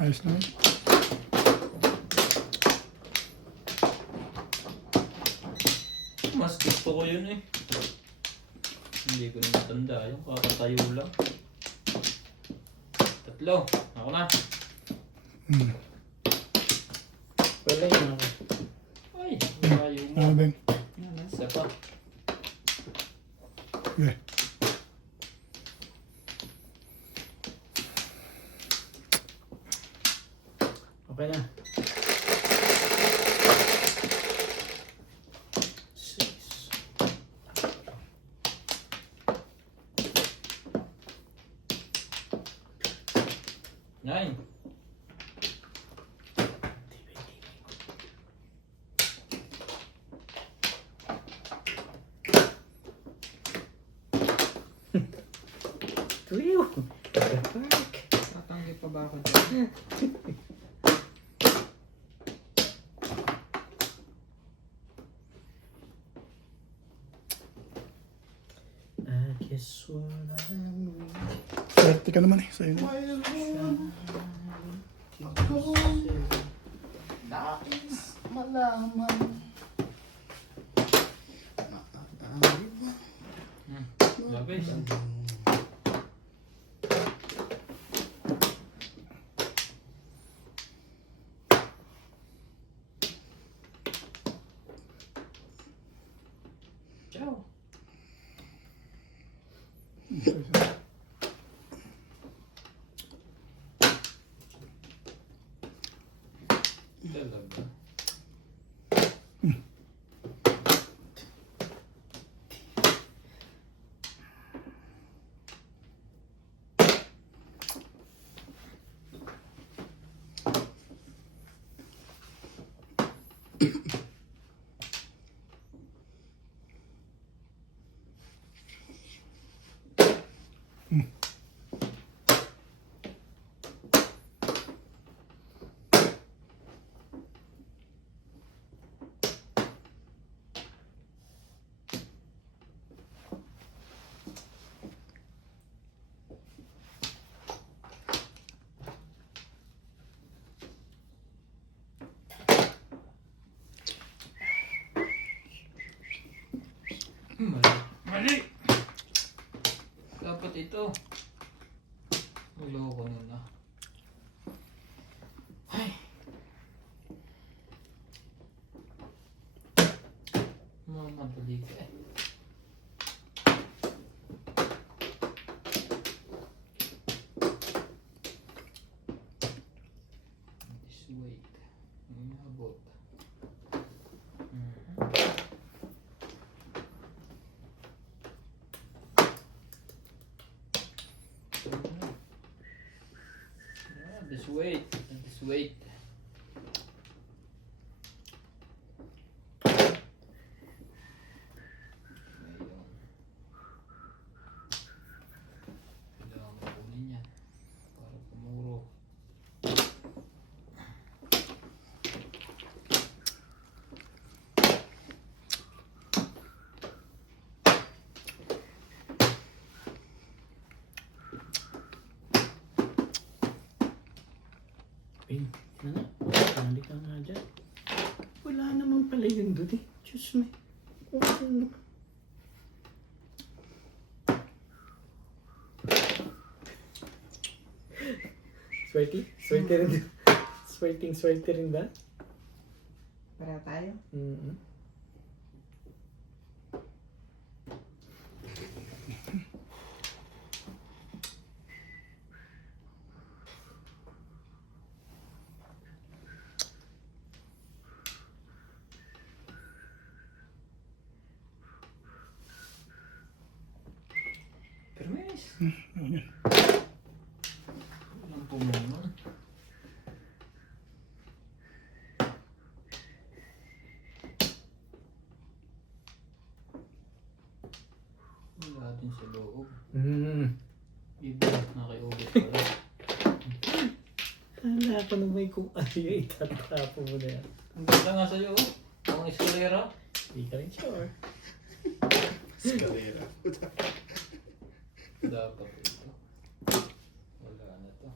Ayos naman. Mas gusto ko yun eh. Hindi ko na matanda yung kakatayo lang. Tatlo. Ako na. Wala yun ako. Ay, malayo mo. Ano, Beng? Isa pa. Okay. Okay na. 6. 9. Tuyo! Park! Tatanggi pa ba ako dyan? I guess what I'm Swerte ka naman eh. Sa'yo na. Nais malaman. Labis. Ciao. Talaga. Mali. Mali! Dapat ito. Uloko nun na. Ay. Mamadali ka eh. This weight. Umabot. This weight, this weight. Ngayon. Kailangan mo kunin yan para pumuro. Pin, ano? Hindi ka nga dyan. Wala naman pala yun doon eh. Diyos me. Ano? Sweaty? Sweaty rin. Sweaty rin ba? Para tayo. Mm-hmm. Permis. Ayun. Walang pumunon. Wala din sa loob. Iba, nakiugot pala. Kala ko na may kung ano yung itatapo mo na yan. Ang ganda nga sa'yo, oh. Ang eskalera. Hindi ka rin sure. Escalera. Dapat ito. Wala na to.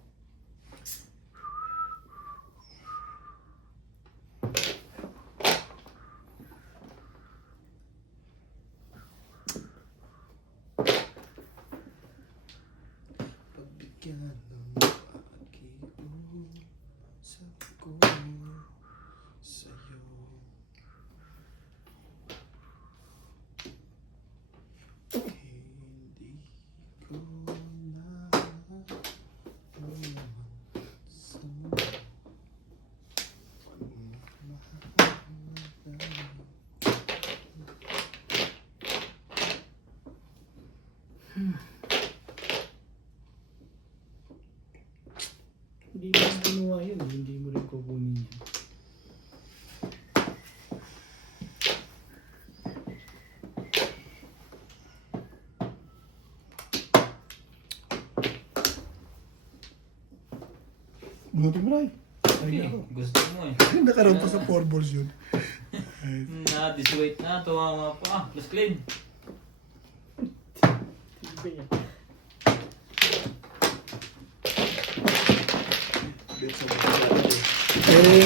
Hindi mo kinuha yun. Hindi mo rin kukunin yun. Bunutin mo rin. Okay, gusto mo eh. Nakaroon pa sa 4 balls yun. Ay, Na-disweight na, tumama pa. Plus clean. Sige yan.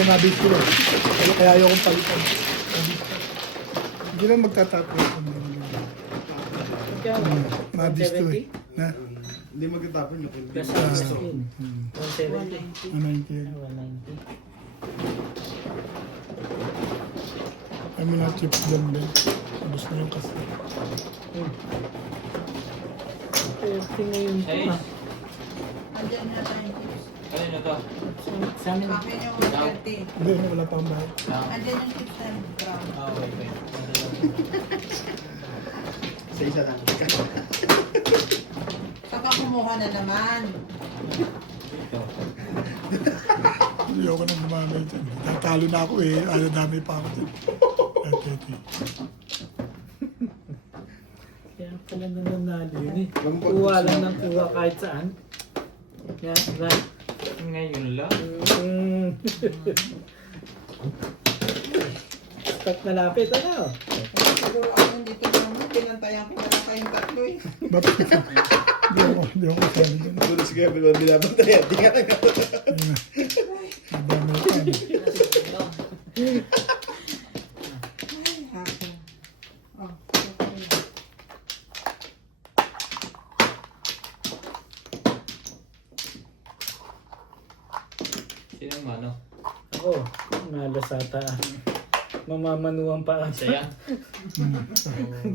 nabit ko lang. Kaya ayaw kong palitan. Nabit ko. Hindi lang magtatapos. Nabis to eh. Na? Hindi magtatapon yung Plus Ah, 16. 170. 190 yan. 190. Ay mo na chips lang din. Ubus na yung kasi. 30 ngayon po Hey, ah. Andyan na tayo. kanino to? Sa amin. Akin yung 130. Hindi, wala pa ang bahay. Andyan yung chips na brown. Ah, okay, okay. Sa isa lang. Saka kumuha na naman. Ito. Hindi ako nang dumamay dyan. Tatalo na ako eh. Ano dami pa ako dyan. Okay. Kaya pala nananalo yun eh. Kuha lang ng kuha kahit saan. Yan, right. Ngayon lang. Stop na lapit, ano? Siguro ako dito naman. Pinantayan ko na lang kayong tatlo eh. Bakit? Hindi ako kasali dyan. Puro sige, pero binabantay. Di ka lang. Ayun na. Madami pa. Ay, hapon. Oh, okay. Sino ang mano? Ako, nalasata. Mamamanuan pa Isa ata. yan?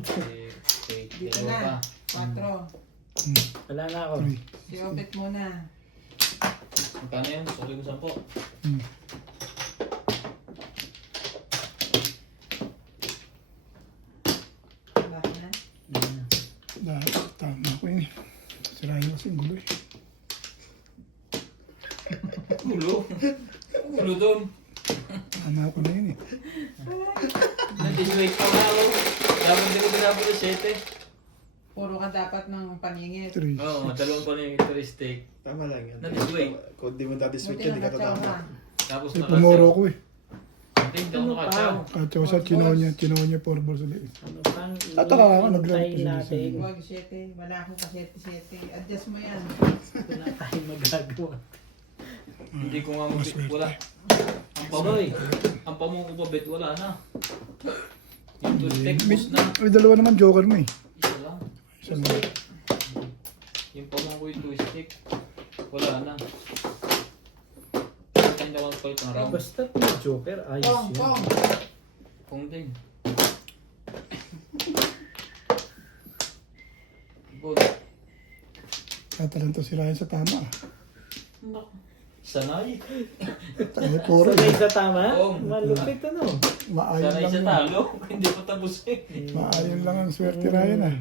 Okay. Dito Dalawa pa. na. 4. Wala na ako. Si Obet muna. Magkano yun? Suli mo 10. Bakit na? Tama ko yun eh. Sirahin kasi yung gulo eh. Ulo. Ulo doon. Tama ko na yun eh. Na-disweight pa nga ako. Dapat hindi ko binabot ng 7. Puro ka dapat ng paningit. 3. Oo, dalawang pa na yung touristic. Tama lang yan. Na-disweight. Kung di mo dati-switch Buti yan, di na ka natsaw tatama. ka. Tapos Eh, pumuro ko eh. Hindi, hindi ako nakatsaw. At saka sa chinonya 4 balls ulit. Ano pang Tataka ako, nag-grab iintay ko natin? Huwag 7. Wala akong ka 7. Adjust mo yan. Wala tayong magagawa. Hindi ko nga mabit. Maswerte. Wala. Soy, Ang pamuko pa bet, wala na. Yung touristic, bus na. Ay, dalawa naman joker mo eh. Isa lang. Isa lang. Yung pamuko yung touristic, wala na. Kanya ko palit ng round. basta't may joker, ayos Pong, yun. pong. Kung din. Good. Tatalan to sirahin sa tama ah. Sanay. Ay, puro Sanay eh. sa tama? Oo. Malupit ano? Maayon Sanay lang sa yun. talo. Hindi pa tapos eh. Maayon lang ang swerte Ryan ah.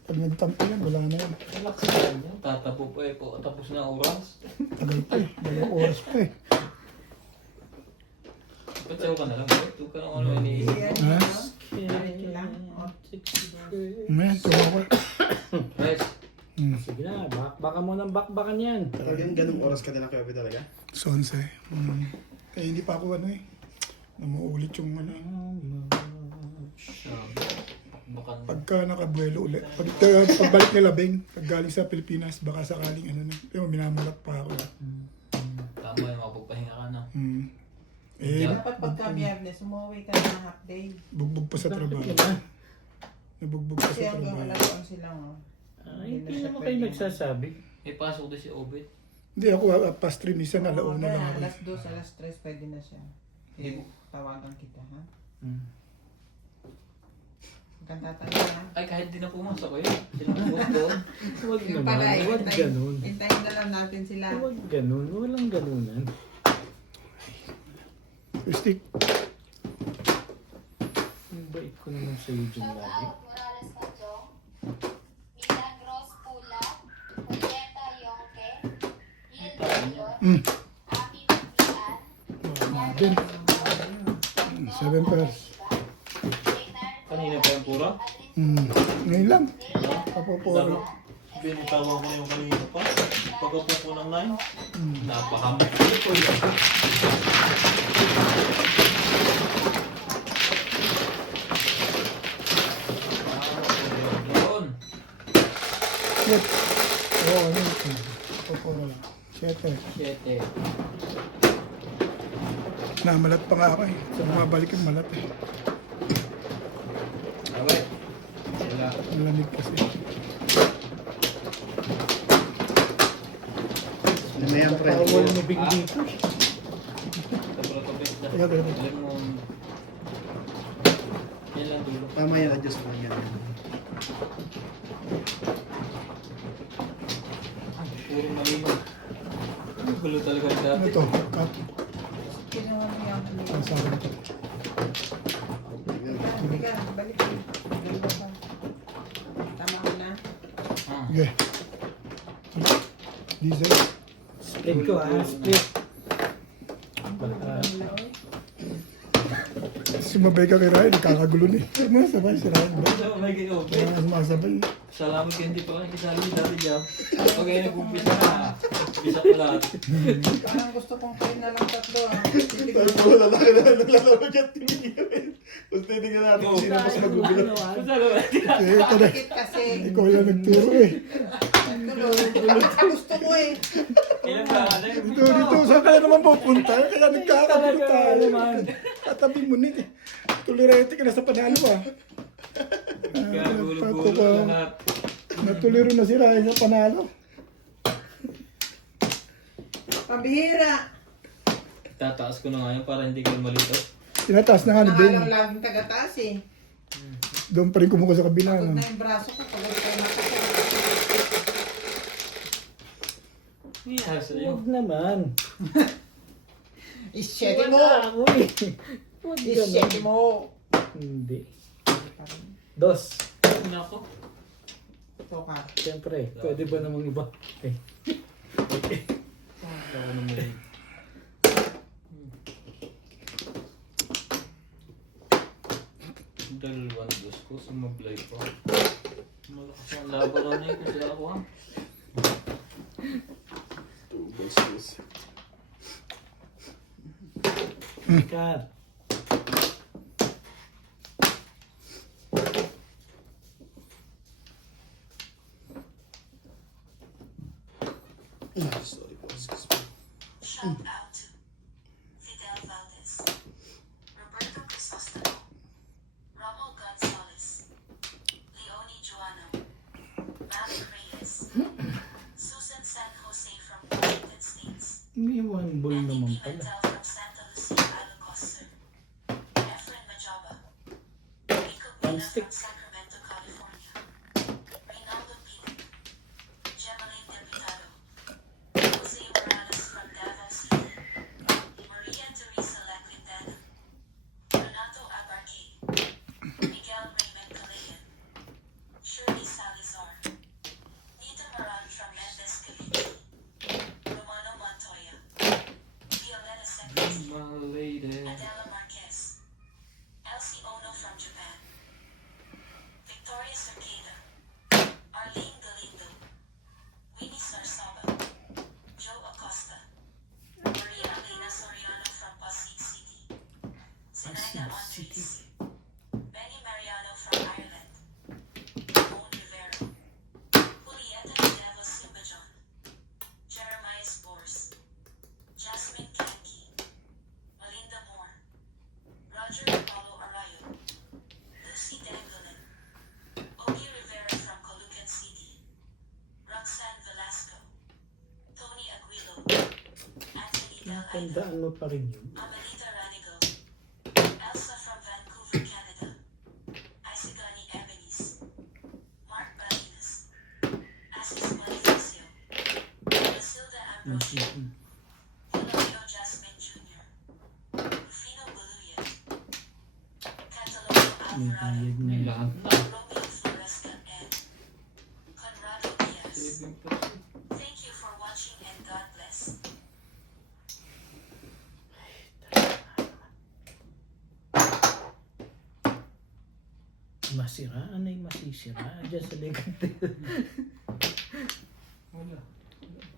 Pag nagtampo yan, wala na yan. Relax lang yan. Tatapo pa eh. Tapos na ang oras. Tagal pa eh. 2 oras pa eh. Patsaw ka na lang. Ito ka lang ano iniisip. Yan, Ha? no? Diretso lang. Oh. Ngayon, tumawa. Rest. Sige na, baka mo ng bakbakan yan. Talagang ganung oras ka nila kaya talaga? Sonse. Kaya hindi pa ako ano eh. Namuulit yung ano. Baka Pagka nakabuelo ulit. Pagbalik nila Beng, pag galing sa Pilipinas, baka sakaling ano na. Pero minamulat pa ako. tama yung makapagpahinga ka na. Eh, Dapat pagka biyernes, umuwi ka na half day. bugbog pa sa trabaho. Bakit yun, ah? Nabugbog pa Kasi sa hanggang trabaho. alas 11 lang oh. Hindi naman kayo nagsasabi. May pasok din si Obet. Hindi ako past 3 minsan, alauna lang ako. Alas 2, alas 3, pwede na siya. Eh, Tawagan kita ha. Hmm. Huwag kang tatanda ha. Ay, kahit di na pumasok ko yun. Sila ang buwan doon. Huwag Yung naman, pala, huwag ganun. hintayin na lang natin sila. Huwag ganun, walang ganunan. Stick. Ang bait ko naman sa'yo dyan lagi. Milagros Pula, Julieta Yonke, Hilda Dion, Hmm. Ami Pagbian, Din. 7 pairs. Kanina pa yung pura? Ngayon lang. Laro. Kapoporo. Binitawan ko na yung kanina pa. Pagkapo ko ng 9. Napakamit ko yun. Yun. Yes. Oo, ano ito? Kapoporo lang. 7. 7. Namalat pa nga ako eh. So, mabalik yung malat eh. Okay. Wala. Malamig kasi. Ano na yan, friend? Bawal mo big dito. Tapos na. Ayan, ayan. Alam mo. Yan lang dulo. Tama yan, adjust mo yan. Puro malimang. Gulo talaga yung Ano dati. to? Cut. Kinuha mo yung Ang sa akin ito. Halika, balik. Ganda pa. Tama ko na. Ah. Okay. Diesel. Split ko split. Sumabay ka kay Ryan, kakagulo ni. Sabay si Ryan ba? So, may ginawa. Sumasabay. Salamat kayo, hindi pa kayo kasali dati dyan. Okay, nag-umpisa na. Umpisa ko lahat. Parang gusto kong kain na lang tatlo. Tapos mo lalaki na naglalaro dyan, tinigil. Tapos tinigil natin kung sino mas magugulo. Eh, ito na. Bakit kasi? Ikaw yung nagturo eh. Gusto mo eh. Ilan ba ka na yun? Dito, saan ka na naman pupunta? Kaya nagkakagulo tayo. Katabi mo nito. Tulirete ka na sa panalo ah. Kaya gulo-gulo lahat. Natuliro na si Ryan sa panalo. Pambihira. Tataas ko na nga yun para hindi kayo malito. Tinataas na nga ni Ben. Nangalang laging tagataas eh. Doon pa rin kumuha sa kabila. Pagod No? na yung braso ko. Pagod kayo nakasya. Yeah, sa'yo. Huwag naman. Isyete mo! Wala ako eh. Huwag Isyete ganun. mo! Hindi. Dos. Nako. Ito ka. Siyempre, pwede ba namang iba? Eh. Ako naman. Dalawang dos ko, sumablay pa. Malakas ang laban na yun kasi ako ha. Cut. Sorry po, excuse me. Shout out to Fidel Valdez, Roberto Crisostamo, Romo Gonzalez, Leonie Joano, Matt Reyes, Susan San Jose from Washington States, May one ball Andy naman pala. Pimentel from Santa Lucia, Alacoster, Efren Majaba, Rico Pina Stick. from Sacramento, California, Reynaldo Pino, Gemaline Del Picado, Jose Morales from Davao City, Maria Teresa Laclindana, Renato Abarque, Miguel Raymond Calayan, Shirley Salazar, Nita Maran from Mendez Cavite, Romano Montoya, Violeta Secreti, My lady. Adela Marquez, Elsie Ono from Japan, Victoria Cerqueda, Arlene Galindo, Winnie Sarsaba, Joe Acosta, Maria Elena Soriano from Pasig City, Zenaida Andres, Benny Mariano from Ireland, Ramon Rivero, Julieta Devos Simbajon, Jeremiah Spores, Jasmine Kenki, Melinda Moore, Roger Paulo Arroyo, Lucy Dangolan, Ogie Rivera from Colucan City, Roxanne Velasco, Tony Aguilo, Anthony Del Aida, Tandaan mo pa rin yun. Amelita Ranigo, Elsa from Vancouver, Canada, Isagani Ebenis, Mark Balinas, Asis Bonifacio, Masilda Ambrosio, Hilario Jasmine Jr., Rufino Buluya, Catalogo May Alvarado, bayad na May yun. lahat na. Romeo Floresca, and Masiraan ay masisira dyan sa likod. Wala.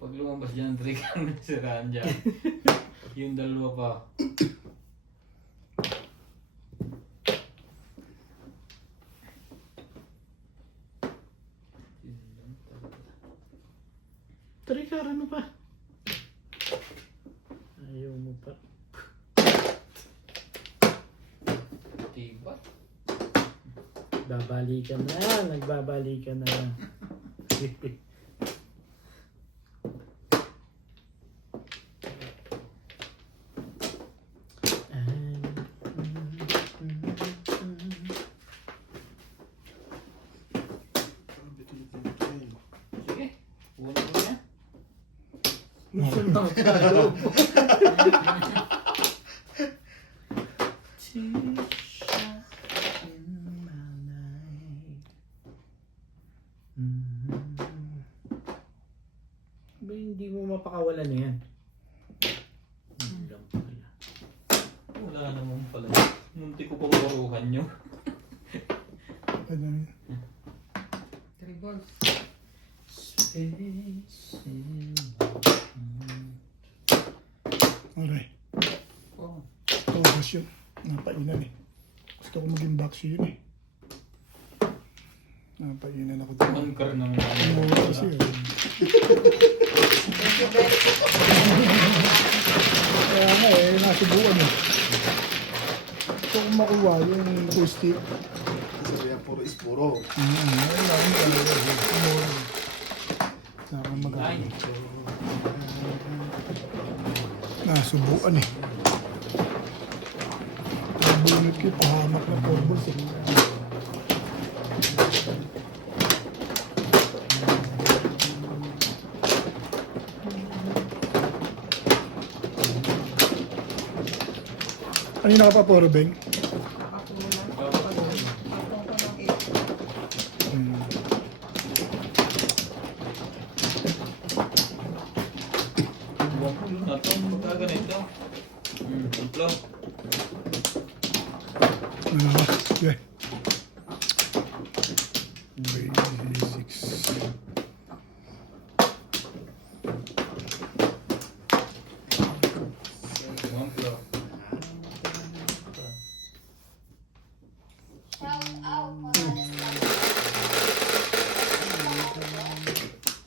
Pag lumabas dyan, trick ang nasiraan dyan. Yung dalawa pa. Trikar, ano pa? Ayaw mo pa. Tiba. Babalikan na, nagbabalikan na. Sige. Una mo yan. Ba, hindi mo mapakawalan na yan. Hindi lang pala. Wala naman pala. Munti ko pa maruhan nyo. Ano yun? 3 balls. Alright. Oh. August yun. Napainan eh. Gusto ko maging box yun eh. Napainan ako doon. Mankar naman. Ano kasi yun. Thank you very much. Kaya nga eh, nasubukan eh. Gusto ko makuha yung joystick. Sabi yan, puro is puro. Ayun lang yung talaga. Saka Ay. mag- nasubukan eh. Nabunot ko, pahamak na porbos eh. Kanina ka pa, Poro Beng? Patong ko ng 8. Hmm. Wapulo na to. Pagka ganito. Templo. Ano ba? Okay. 26. Templo. Shout out Morales Santos,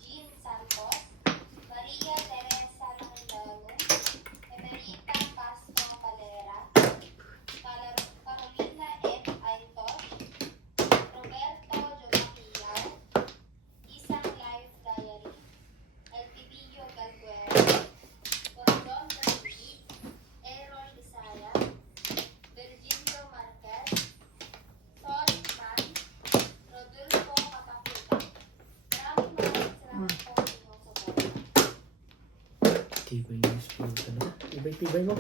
Jean Santos, Maria Teresa Langilano, Emerita Castro Calera, Carolina F. Aitor, Roberto Jomaquillao, Isang Life Diary, Elpidio Galguero, Gordon Berniz, Errol Isaya, Virgilio Marquez, Sol Man, Rodolfo Katakuta. Maraming salamat po sa inyong suporta. Tibay yung school talaga. Tibay mo.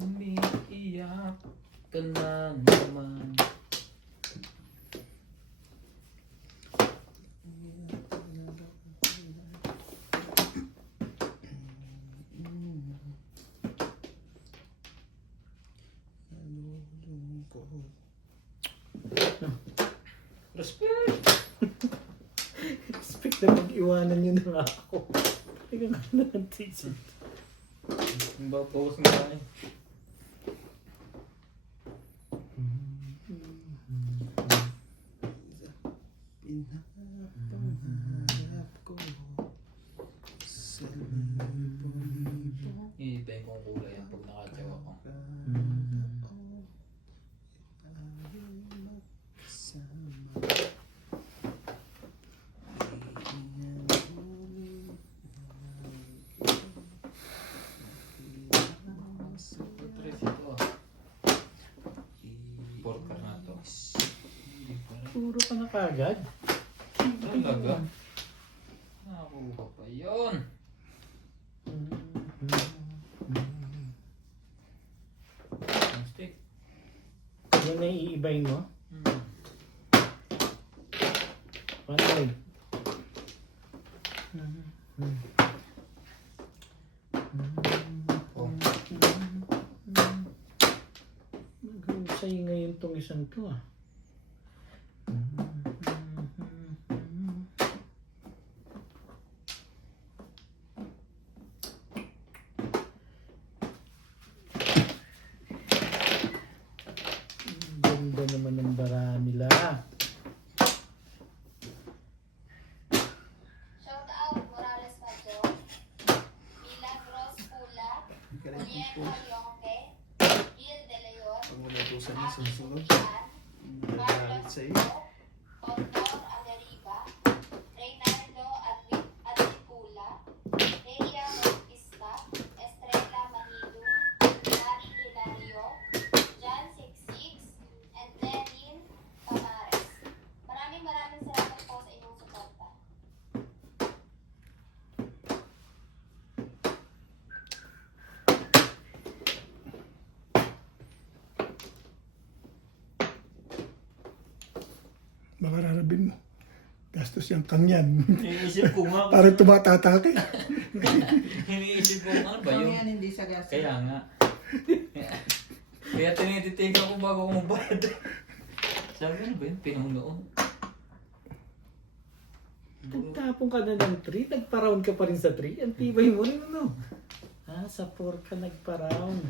Umiiyak ka na naman. Respect! Expect na pag-iwanan nyo na ako. Teka ka na ng tisit. Yung bawas nga tayo. Pinapangarap ko sa Iitayin ko ang kulay yan pag nakatsawa ko. Tres ito ah. Porker na to. Puro ka na kagad. Talaga? Nakakuha pa yun. Stick. Yan na iibayin mo? One side. Maghusay ngayon tong isang to ah. Ganda naman ng bara nila. Shout out Morales Macho, Milagros Pula, Juliet Marionque, Gil De Leon, Pag malutusan na, susunod. Chan, Nagalit Carlos sa'yo. Pio, Ottor Aleriba, Reynaldo Adricula, Leia Bautista, Estrella Manilu, Mari Hilario, John Sixsix, and Lenin Camares. Maraming salamat po sa inyong suporta. Baka rarabin mo. Gastos yung kangyan. Iniisip ko nga. Parang tumatatake. Iniisip ko ano ba Kung yun? yan hindi sa gas. Kaya nga. Kaya tinititigan ko bago kumabayad. Sabi ko, ano ba yun? Pinunoon. Nagtapon ka na ng tree, nagpa-round ka pa rin sa tree. Ang tibay mo rin ano. Ah, sa 4 ka nagpa-round.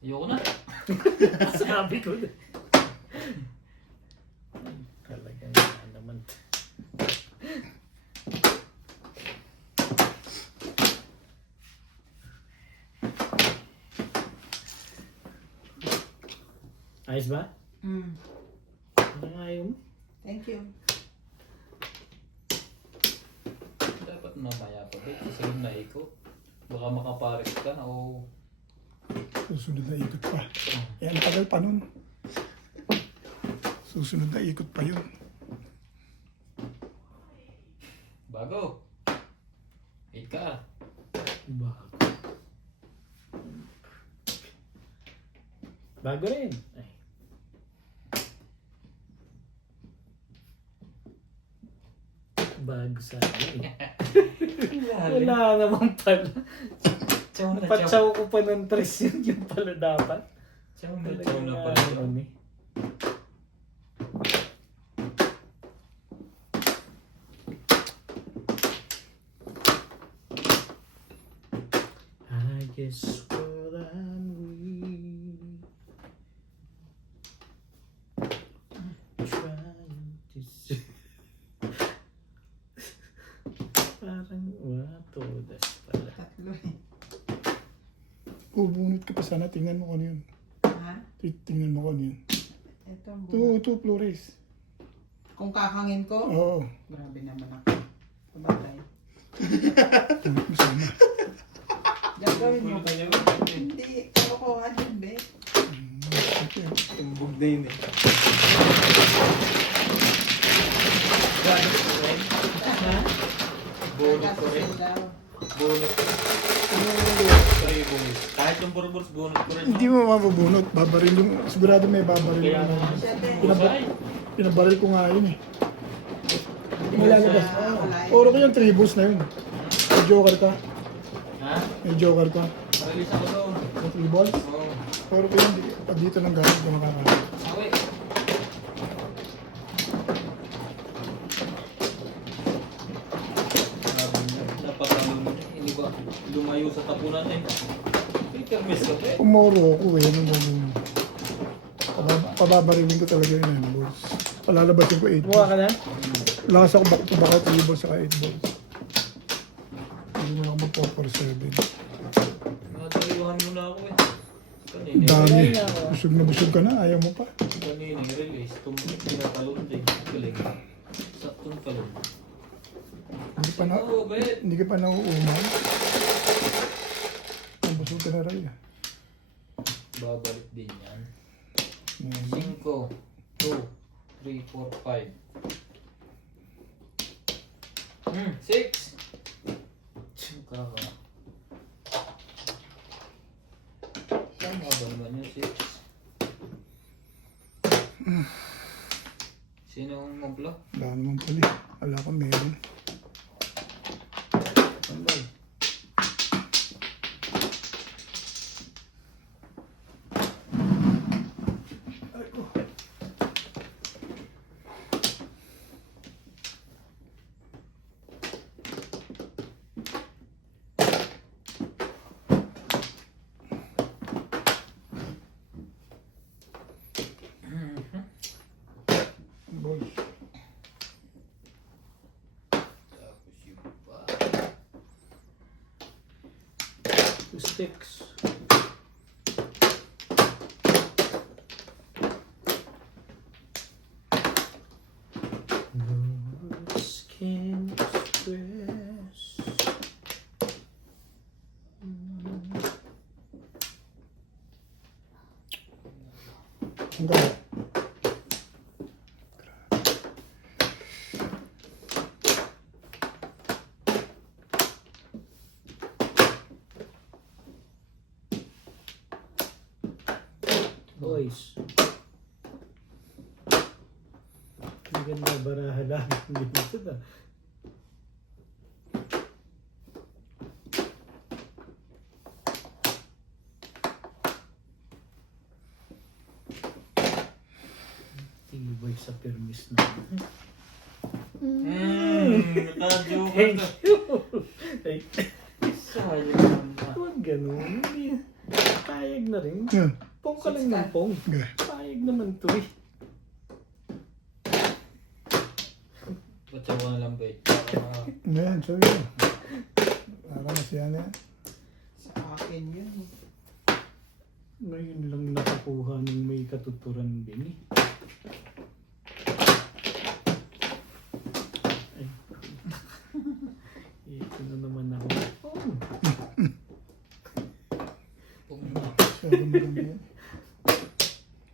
Ayoko na. Sabi ko na. Ay, talagang yan naman. Ayos ba? Ano nga ayaw mo? Thank you. Dapat mamaya pa ba? Susunod na ikot. Baka makapares ka na o... Susunod na ikot pa. Eh, ang tagal pa nun. Susunod na ikot pa yun. Bago. Eat ka. Bago. Bago rin. Ay. Bago sa akin. Wala naman pala. Chow na chow. Napatsaw ko pa ng 3 yun yung pala dapat. Chow na chow Talagang na pala. ano eh. I guess what I'm weak. Trying to see. Parang todas pala. Tatlo eh. Bubunot ka pa sana. Tingnan mo kung ano yun. Ha? Tingnan mo kung ano yun. Ito ang Ito, Flores. Kung kakangin ko, Oo. grabe naman ako. Sabagay. Tingnan mo sana. Gagawin mo ba yun? Hindi. Kalokohan yun, be. Tumbog na yun eh. Bonus ko rin. Gagastin daw. Bonus ko rin. Sorry, bonus. Kahit yung burburos, bonus ko rin. Hindi mo mabubunot. Babaril yung... Sigurado may babaril Kaya yung... naman. Siya din. Usay. Pinabaril ko nga yun eh. Hindi May mo lalabas. siya wala Oro ko yung 3 balls na yun. May joker ka. Ha? May joker ka. Release ako doon. May 3 balls. Oo. Oro ko yun. Pag dito ng gamit ko makakaya. Awi. Dapat hindi ba lumayo sa tapunan eh. Peter Miss ka eh. Umoro ako eh. Anong gagawin mo? Pababarilin ko talaga yun yung balls. Palalabasin ko 8 Buka balls. ka na? Lakas ako back to back 3 balls saka 8 balls. Hindi mo ako mag-4-4-7. Nataliwahan mo na ako eh. Kanina Ang dami. Wala na ako. Busog na busog ka na. Ayaw mo pa. Kanina release. Tinatalon din. Galing. Saktong talon. Hindi pa na... Oo, bet. Hindi ka pa nauuman. Ang busog ka na rin. Babalik din yan. Mm. 5, 2, 3, 4, 5. 6. Kaka. Tama ba naman yung 6? Sino ang mumplo? Wala naman pala. Wala ko meron. Ano ba? Boy. Tapos yung pa. 2 sticks. Words can express. Ang gaya. Boys. Maganda baraha lang dito na. Tibay sa permis na. Nakajoke Thank ka. you. Ay, Sayang naman. huwag ganun. Hindi. Payag na rin. Yan. Pong ka lang ng pong. Gaya. Payag naman to eh. Ba't ako na lang ba eh? Ngayon, so yun. Para masaya na yan. Sa akin yun. Ngayon lang nakakuha ng may katuturan din eh. Ay. Ito na naman ako. Oh. Masyado maganda yan.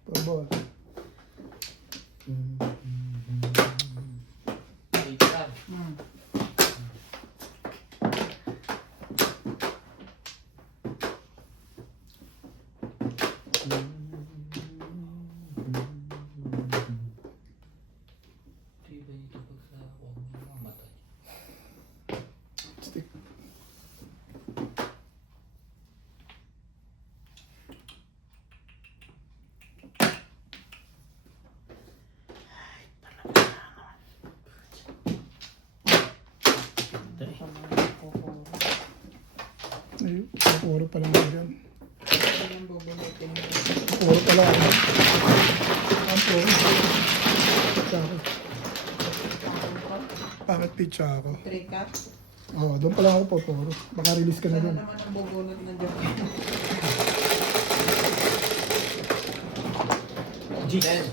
Pabol. Kita. Tibay ito pag sa ako mamatay. Stick. Ayun. Puro pa lang dyan. Ano yung bubunutin mo? Puro pa lang. Ang puro. Tsaka. Bakit pitcha ako? 3 cut? Oo, doon pa lang ako puro. Baka release ka na Sana doon. naman ang bubunot ng joke. Ten.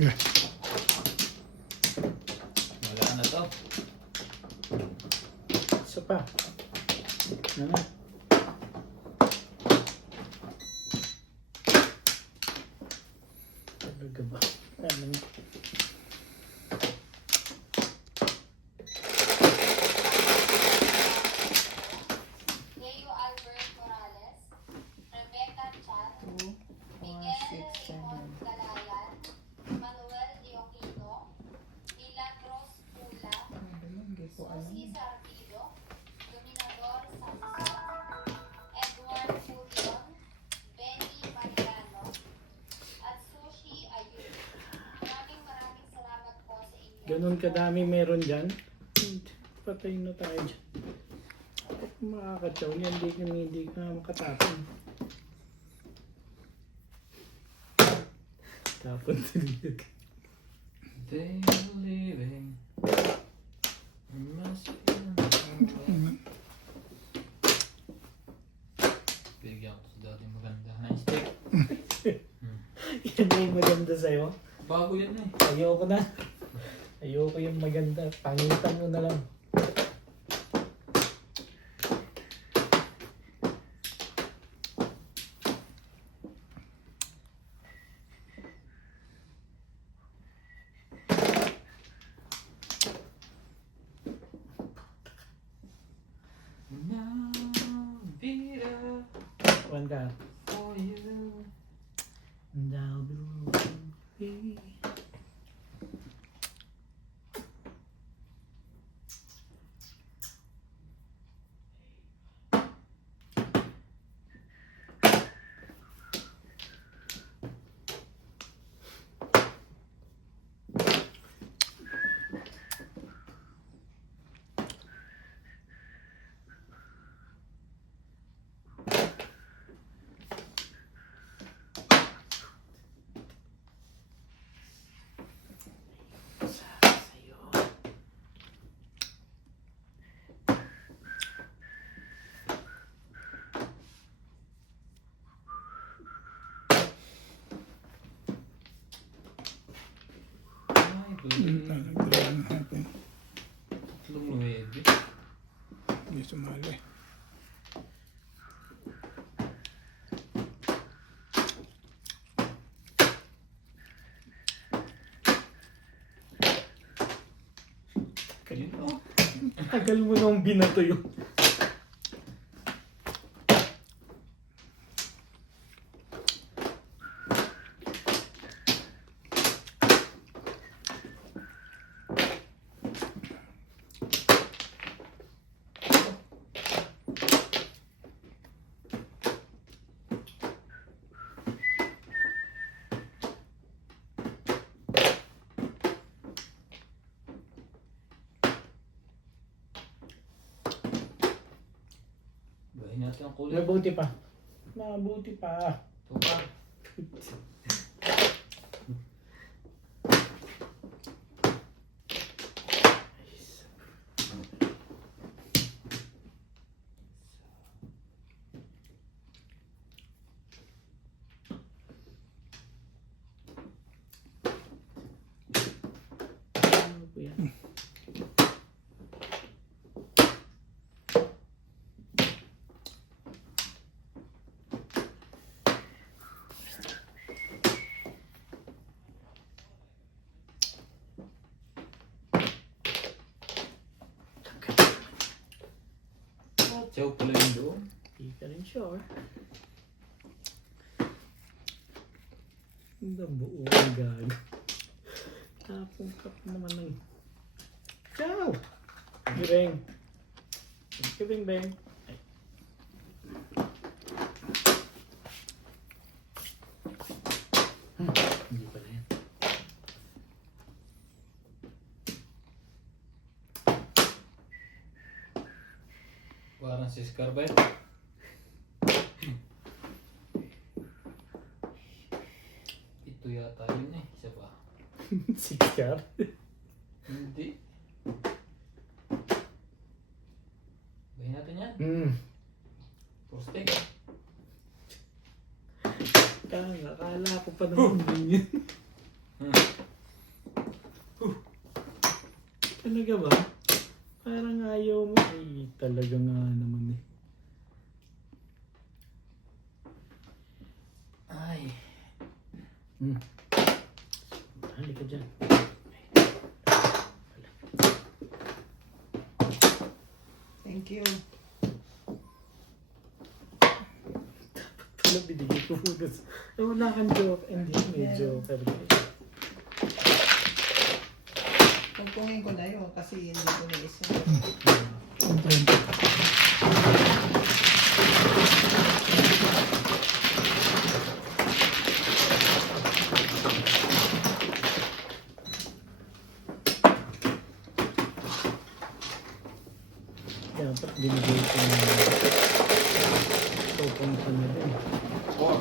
Yeah. Wala na to. Isa pa. Ano? Talaga ba? Ano? Leo Albert Morales, Rebecca Chan, 2, 4, Miguel 6, 7. Raymond Galayan, Manuel Dioquino, Milagros Pula, Hindi ko alam. Susie Sardido, Dominador Samson, Edward Furion, Benny Mariano, at Sushi Ayun. Maraming salamat po sa inyo. Ganun kadami meron dyan. Patay na tayo dyan. Makakatsaw niya, hindi ka makatapon. Tapon tinigil. They living. Must be. Bigyan ko sa dati maganda na steak. Yan na yung maganda sa'yo. Bago yan eh. Ayoko na. Ayoko yung maganda. Pangitan mo na lang. Now, Vida, Wanda. for you. And I'll be. Sa'yo. Ay, buti. Nagdala natin. Lumuwede. Hindi sumali. Yun oh. Tagal mo nung binato yun. Bahin natin ang kulay. Mabuti pa. Mabuti pa. Ito pa. Ano po yan? Chow pala yun doon. Hindi ka rin sure. Hindi buo ang gago. Tapong kap naman ng... Ciao! Thank you, Beng. Thank you, Beng Beng. Ay. Hindi pala yan. Parang si Scarpet. Ito yata yun eh. Isa pa. Sikar. Hindi. Bahin natin yan. Prostek. Akala ko pa naman din yun. Talaga ba? Parang ayaw mo. Ay, talaga nga naman eh. Ay. Halika dyan. Thank you. Alam, binigay ko muna. Ay, wala kang joke. Hindi, may joker. Tungtungin ko na yun kasi hindi ko naisa. Dapat binigay ko na pupunta na din. Four.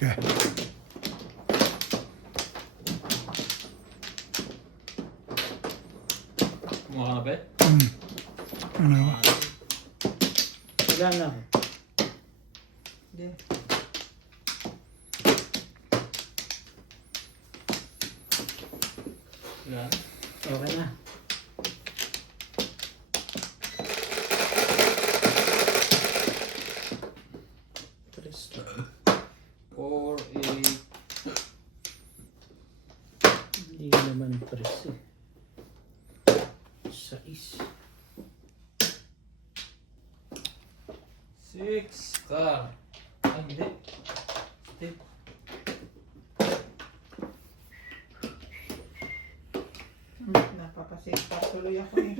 Okay. Kumuha ka na, Bet? Ano? Wala na ako. Hindi. Yan. Okay na. Tres. 4, 8, Hindi naman tres eh. Sais. 6, car. Ay, hindi. Step. Napapasita tuloy ako eh.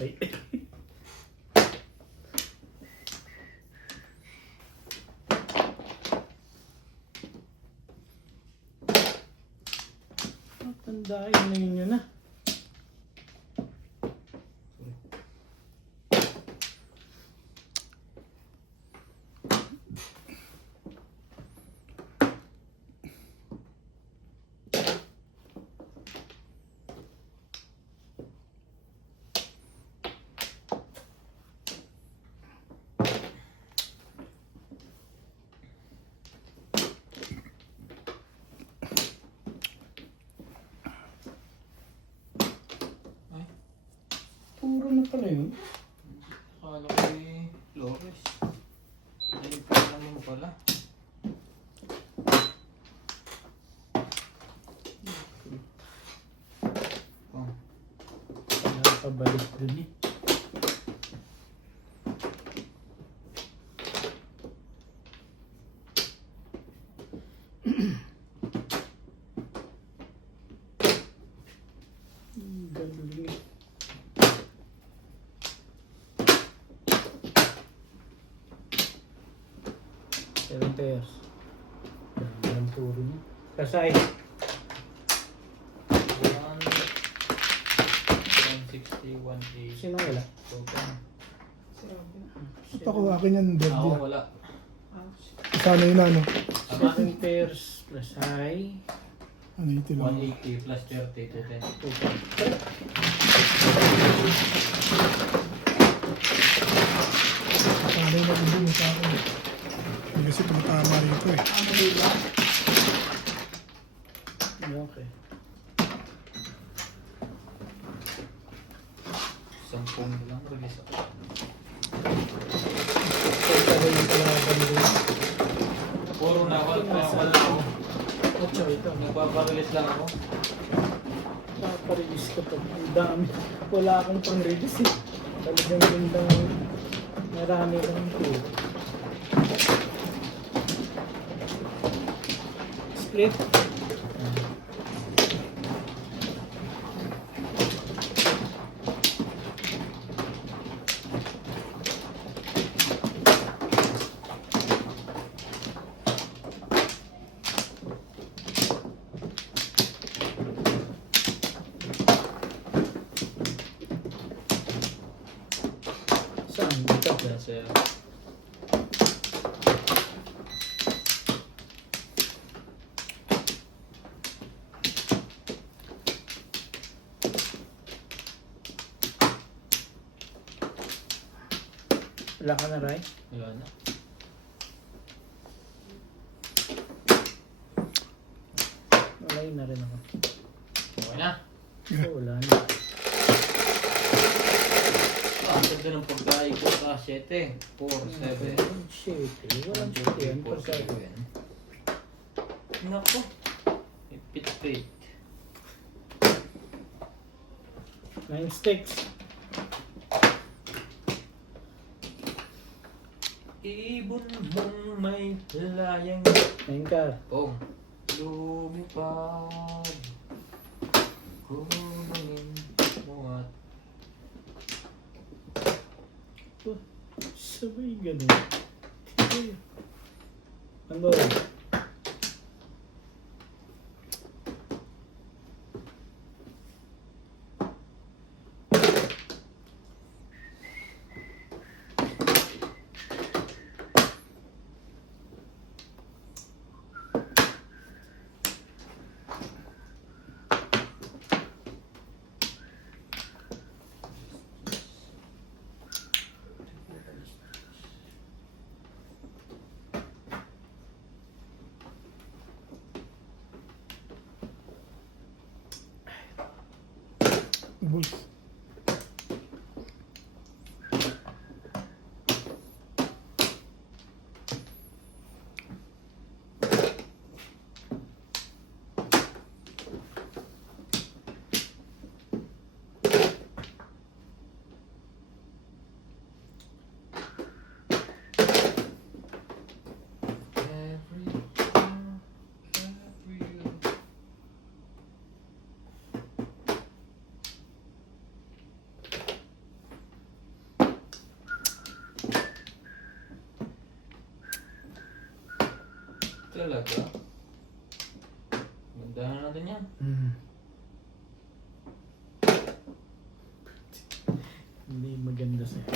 Ay. Tandain na ninyo na. Puro na pala yun. Akala ko eh, Flores. Ayun pa naman pala. Oh. Nakapabalik dun eh. Galing eh. Seven pairs. Ang puro niya. Kasay. 160, 180. Sino wala? Ito ko akin yan, Ako Debbie. wala. Sana yun ano. Tama? Seven pairs plus high. Ano ito lang. 180 plus 30 to 10. Sana yun nag-boom sa akin. Hindi kasi tumatama rito eh. Okay. 10 lang release ako. Puro na ako. Wala ako. Ocho ito. Nagpaparelease lang ako. Nakaparelease ko to. Ang dami. Wala akong pang-release eh. Talagang gandang marami kang tool. Split. Saan? Dito. Yan sir. Wala ka na, Ray? Wala na. Wala na rin ako. Okay na. So, wala na. Ang ganda ng pagkain ko sa 7, 4, 7. Shit eh. Walang shit yan. 4, 7. Nako. Ipit-pit. 9 sticks. Ibon mong may layang 9 ka. pong lumipad. Kunin mo at Sabay ganun. Ano? Bulls. Talaga? Gandahan natin yan. Hindi maganda sa'yo.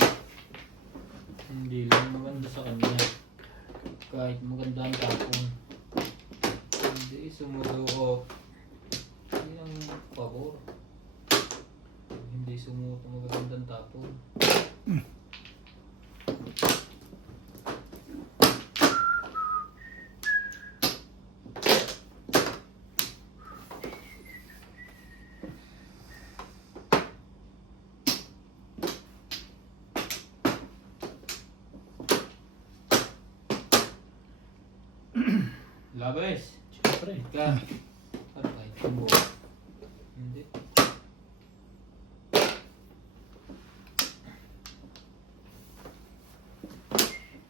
Hindi lang maganda sa kanya. Kahit maganda ang tapon. Hindi sumusuot. Hindi ang pabor. Hindi sumuot ang magandang tapon. Labes! Siyempre. Ka! Patay. Tubo. Hindi.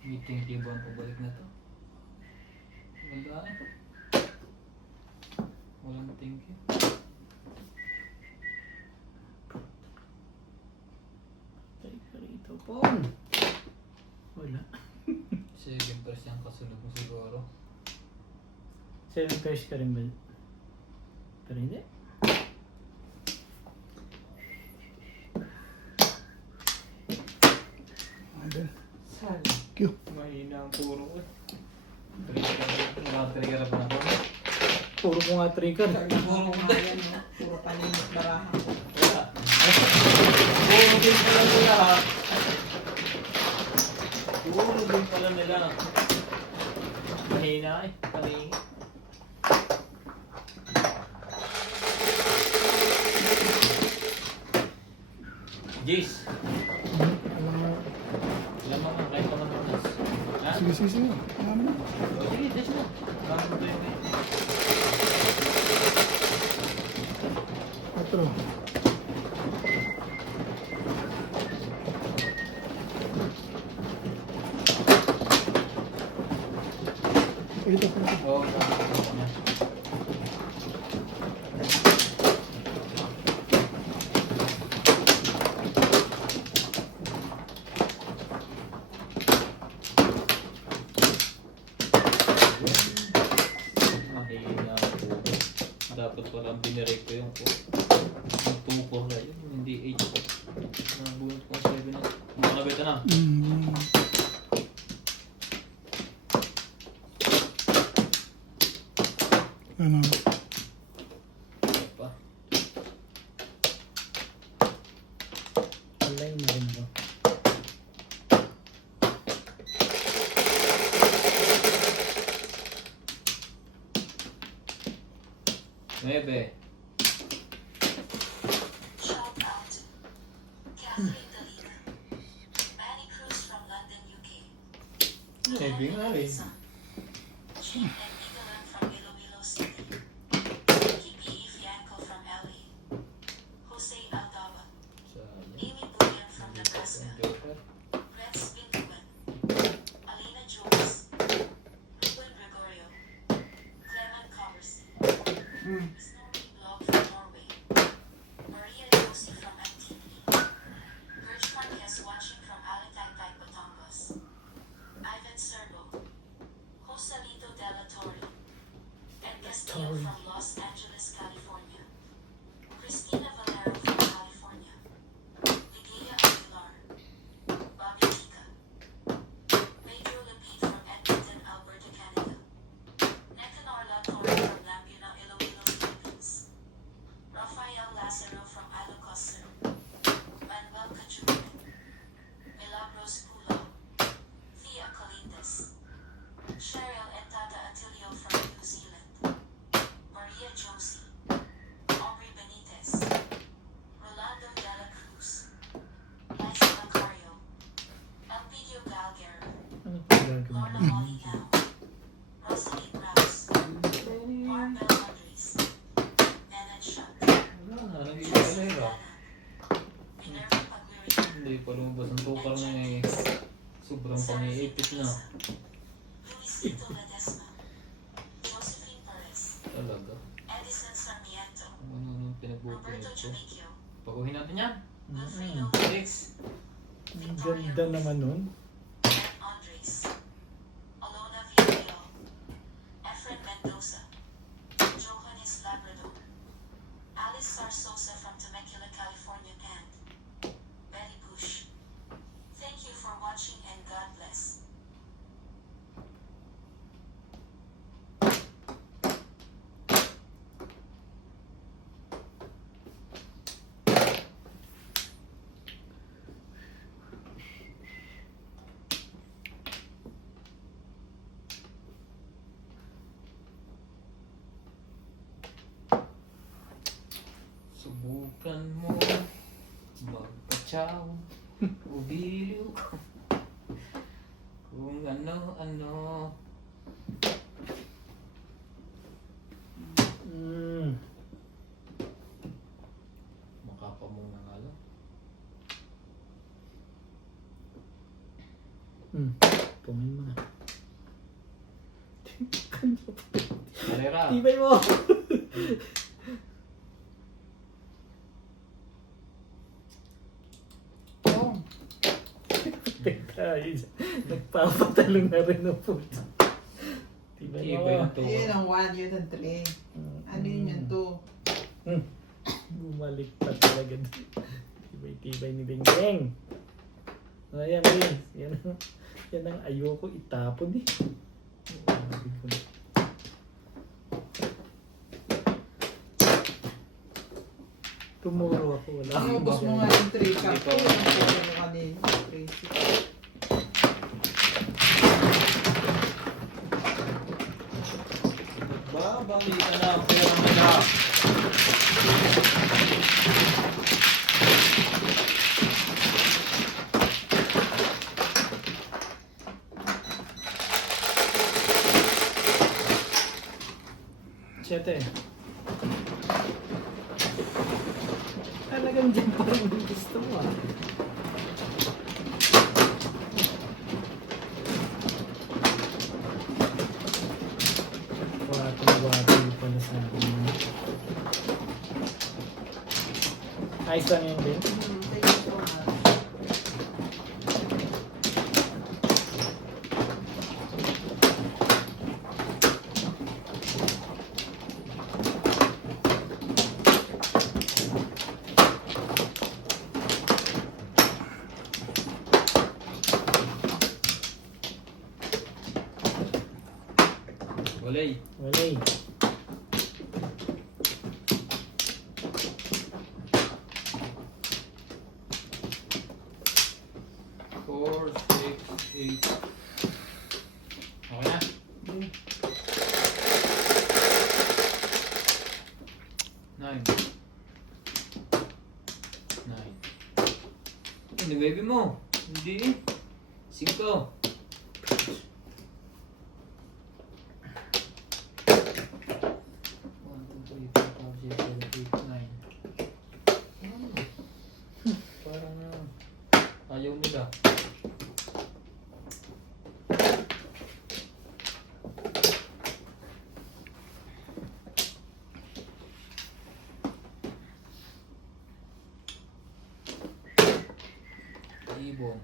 Meeting tibon pabalik na to. Wala. Walang thank you. Tay ka rito, Pong. Wala. Second press yung kasunod mo siguro. 7 pairs ka rin ba? Pero hindi. Ayun. Saan? Q. Mahina ang puro ko eh. Trigger pa na ako. Puro ko nga trigger. Puro nga yan, no? Puro palimot baraha. Wala. Puro din pala nila ha. Puro din pala nila. Mahina eh. Palingi. Jace. Lamang ang kahit naman ng nas. Ha? Sige, sige, sige. Alam mo. Sige, Jace mo. Lamang mo tayo ngayon. Patro. Ito po. Oo, tama niya. Mahina po. Dapat palang binirek ko yung po. Yung 2-4 na yun, hindi 8. Nabunot ko 7 na. Mga nabita na. Ano? Pa. Alay na rin ba? Nueve. Shout out to Catherine Dalina, Manny Cruz from London, UK. Nueve nga rin. Jim and Nicolan from Iloilo City. Kipi Fianco from LA. Jose Aldaba. Sayang. Amy Bullion from Nebraska. Joker. Red Spindugan. Alina Jones. Ruben Gregorio. Clement Coverson. Snorri Blog from Norway. Maria Josie from Antigua. Gertrude Marquez watching from Alataytay, Batangas. Ivan Serbo. Joselito Della Torre. Hindi pa lumabas ang tukar na eh. Sobrang pang-iipit na. Luisito Ledesma, Josephine Perez, Talaga. Edison Sarmiento, Ano nung pinagbubuhay Roberto ko. Chumicchio, Paguhin natin yan. Alfredo Six. Ang ganda naman nun. Ed Andres, Alona Villarreal, Efren Mendoza, Johannes Labrador, Alice Sarsosa from Temecula, California, and Betty Bush. Thank you for watching and God bless. Subukan mo magpatsaw o biliw ko kung ano-ano. Makapamong na nga lang. Pungin mo na. Kalera. Tibay mo! Teka, nagpapatalong na rin ang puto. Tibay Tibay mo. na to. Ayun ang 1, yun ang 3. Ano yun yung 2? Bumalik pa talaga. Tibay-tibay ni Beng Beng. Ayan, Beng. Yan ang ayoko itapon eh. Tumuro ako. Wala akong Inubos mo nga yung 3 cup ko. Ano mo kanina? Crazy. Babalikan na ang pera nila. Siyete. Talagang dyan pa rin yung gusto mo ah. Wati pala sa akin. Ayos lang yun din. Thank you so much. Walay. Walay. Four, six, eight. Okay na? Nine. Nine. Ano baby mo? Hindi. Cinco. One, two, three, four, five, six, seven, eight, nine. Parang ayaw nila. Ibon.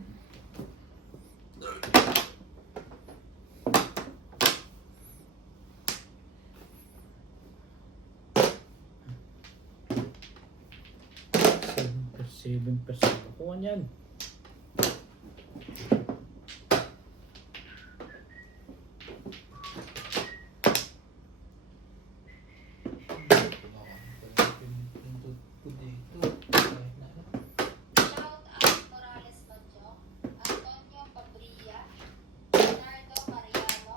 Seven percent. Kuha niyan. Shout out Morales Badjo, Antonio Cabrilla, Leonardo Mariano,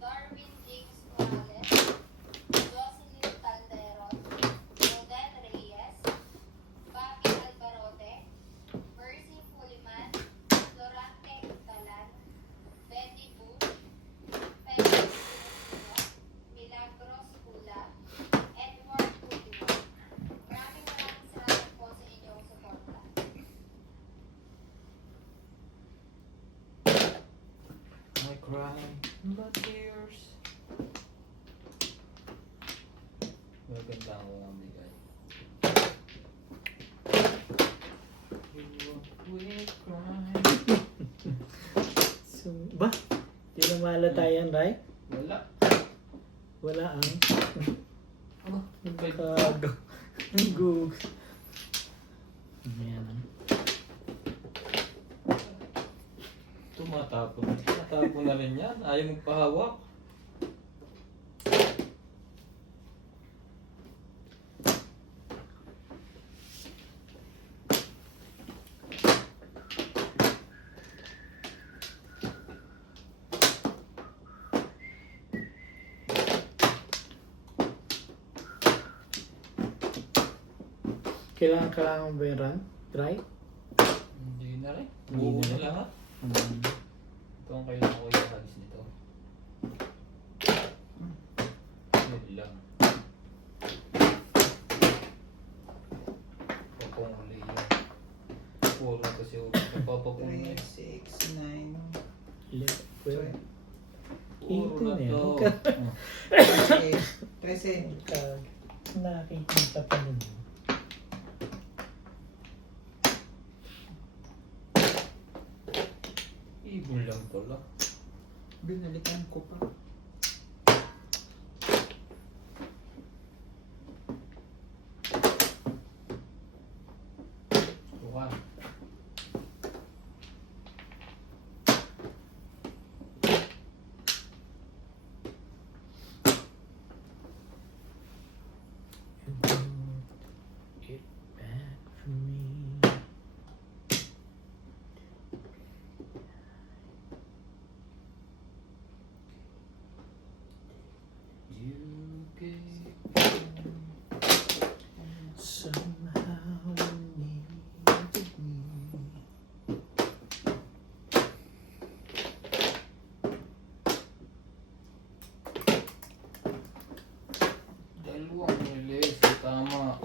Darwin James Morales, Jocelyn Calderon, Roden Reyes, Bobby Albarote, Mercy Fuliman, Flora cry, but tears. Maganda ako ang bigay. You will cry. So, ba? Di na malatayan, Ray? Wala. Wala ang Ano? kago. Ang gug. Ayan. Tumatapon. Tumatapon na rin yan. Ayaw magpahawak. Kailangan ba yung run? Try? Hindi na rin. Hindi Buo na na rin. lahat. Hmm. Ito ang kailangan ko yung halis nito. Yun lang. Papanguli yun. Puro na kasi huwag papapanguli. 3, 6, 9, 12. Puro na Ito to. na. 13. Nakikita pa nun. Ibon lang pala. Binalikan ko pa. Bukan. Get back from me. You gave Somehow you needed me. dalawang release. Tama.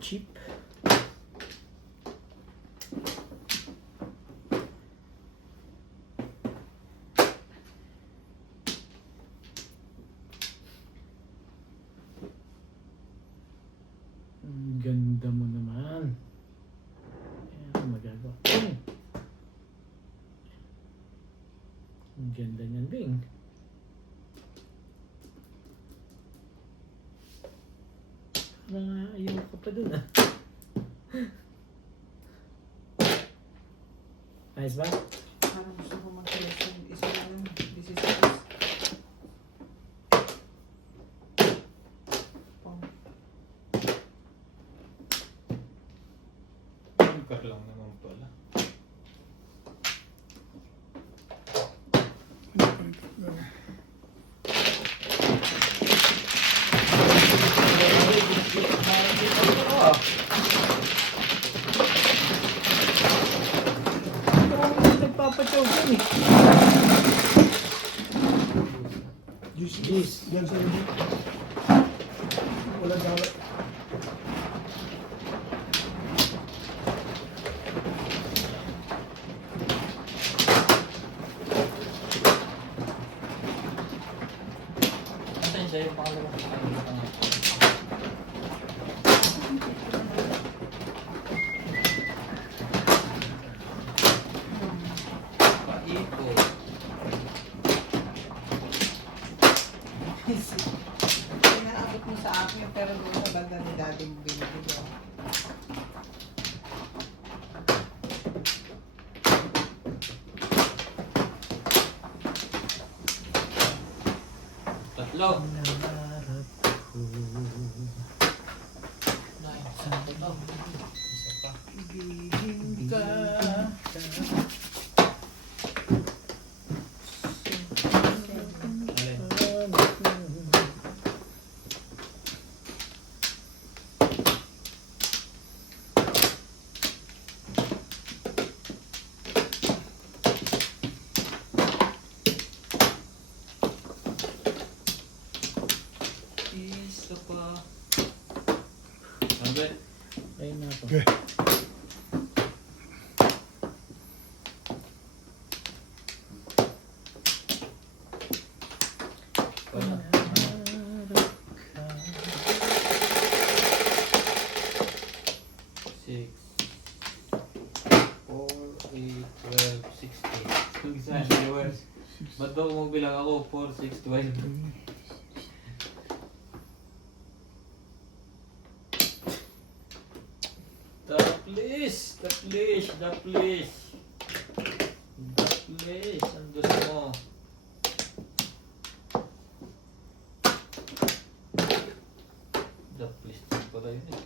Cheap. Ang ganda mo naman. Ano magagawa? Ang ganda niyan, Bing. Parang ayaw ka pa dun, ah. Nice ba? Parang gusto ko mag-selection. Isa lang. This is Anchor lang naman pala. Nagpapachaw dyan eh. Juice. Yan sa iyo. Wala daw. Asan siya yung pangalawang paipot. Inaabot mo sa akin pero doon sa banda ni daddy mo binibigyan. Tatlo. Nangarap ko. Nice. Sakto to. Isa pa. Ibigin ka. Alin? 60. Kung isa, viewers. Ba't daw bilang ako? 4, 6, 12. Please! Please! Please! Please! Ang gusto mo? Please din pala yun eh.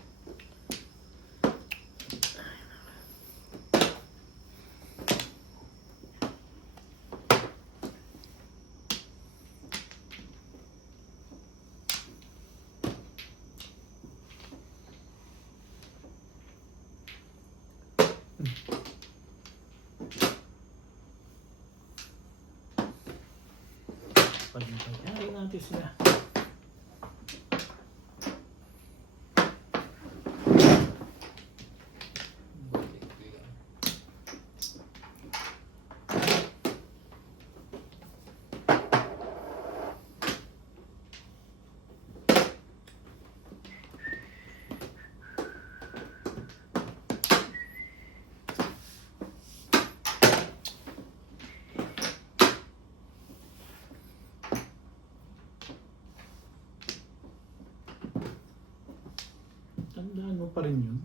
Pag-nangyari natin sila. Balik ko yan. Tandaan mo pa rin yun.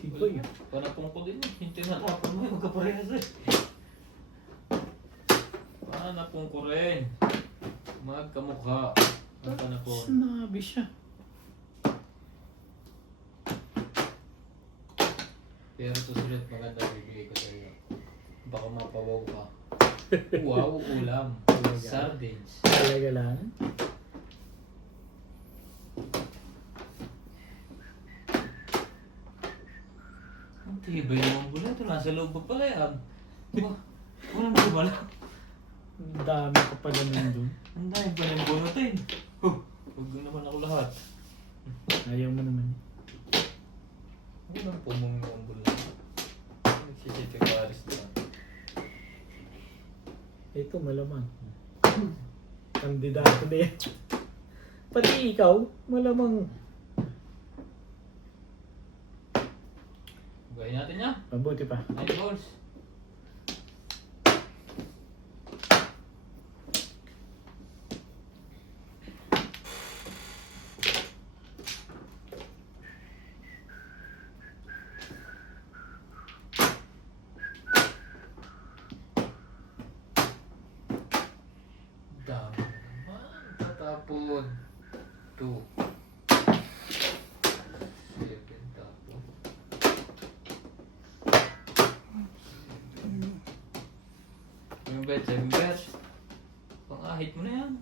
Iba yun. Panapong ko din eh. Yung tinatapon mo yung magkaparehas eh. Panapong ko rin. Magkamukha. Ang panapon. Sinabi siya. Pero susunod maganda bibigay ko sa iyo. Baka mapawaw ka. Wow, ulam. Sardines. Talaga lang. Ang tibay naman bulat. Nasa loob pa pala yan. Walang bumala. Ang dami ko pala nandun. Ang dami pa yung bunutin. Huwag naman ako lahat. Ayaw mo naman. Walang pumong yung bulat. Nagsisitiwaris na. Ito malamang. Kandidato na yan. Pati ikaw, malamang. Gawin natin niya. Mabuti pa. 9 balls. Dami naman. Tatapon. 2. 7 tapon. Yung bet, 7 bet. Pang-ahit mo na yan.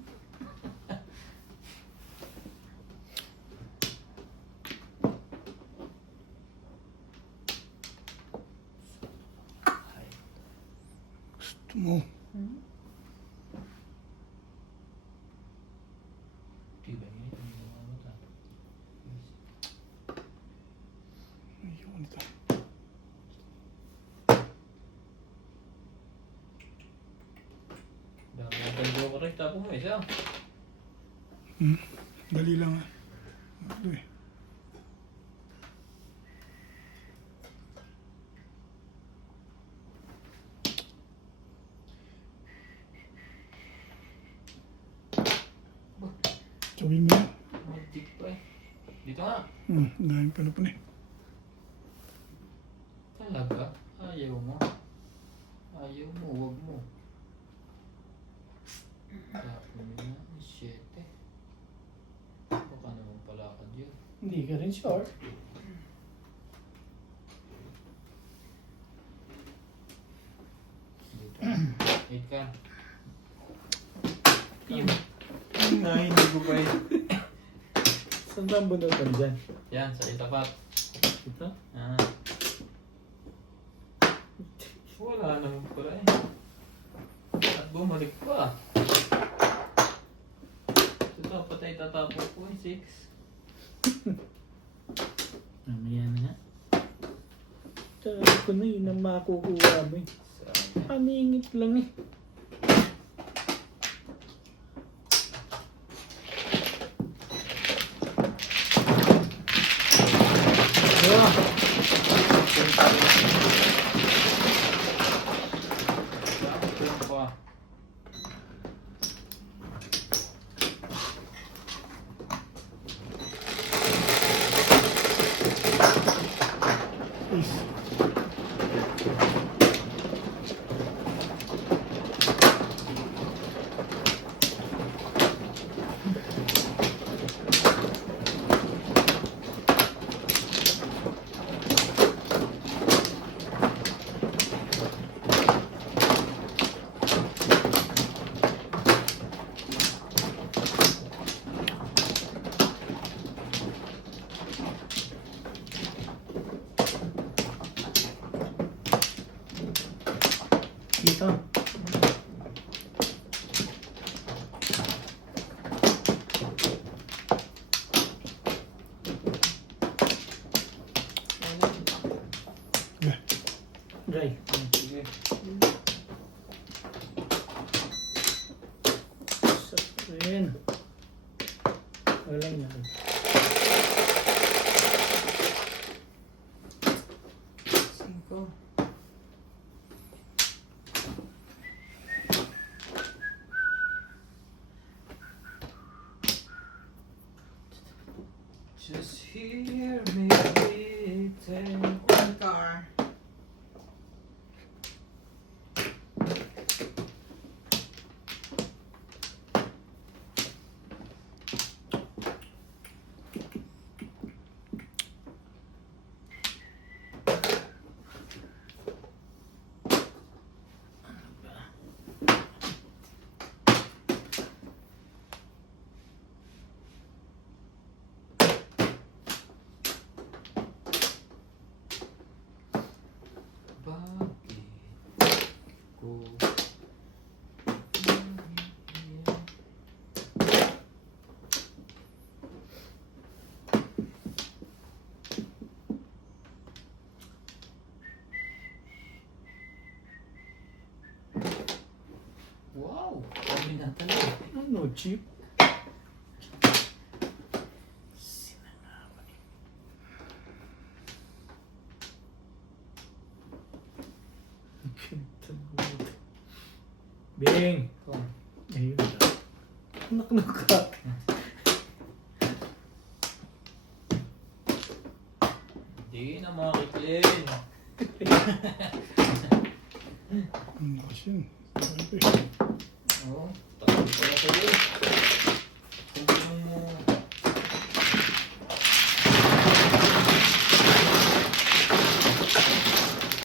Gusto mo. Diba yun? Hindi mo mamata. Ayoko nito. Dami ang ganda ko rin. Tapos mo isa. Dali lang ah. Ano eh. Sabihin mo yan. Magic pa eh. Dito nga. Dahil pa na pa na eh. Talaga? Ayaw mo? Ayaw mo, wag mo. Tapos na, 7. Baka naman palakad yun. Hindi ka rin sure. Dito. 8 ka. Team. Hindi ko pa eh. Saan ba ang bunutan dyan? Yan, sa itapat. Ito? Ah. Wala naman pala eh. At bumalik pa. Ito, patay tatapo ko eh. 6. Mamaya na nga. Sabi ko na yun ang makukuha mo eh. Paningit lang eh. dito. Dry. Sige. Sabihin. Walang yan. Cinco. Just hear me beating. One car. Bakit ko wow, kami na talaga. Ano, cheap? Bing! Oh, Ayun na. Knock ka. hindi na makikilin. Kasi yun. Oo, takot pala sa'yo.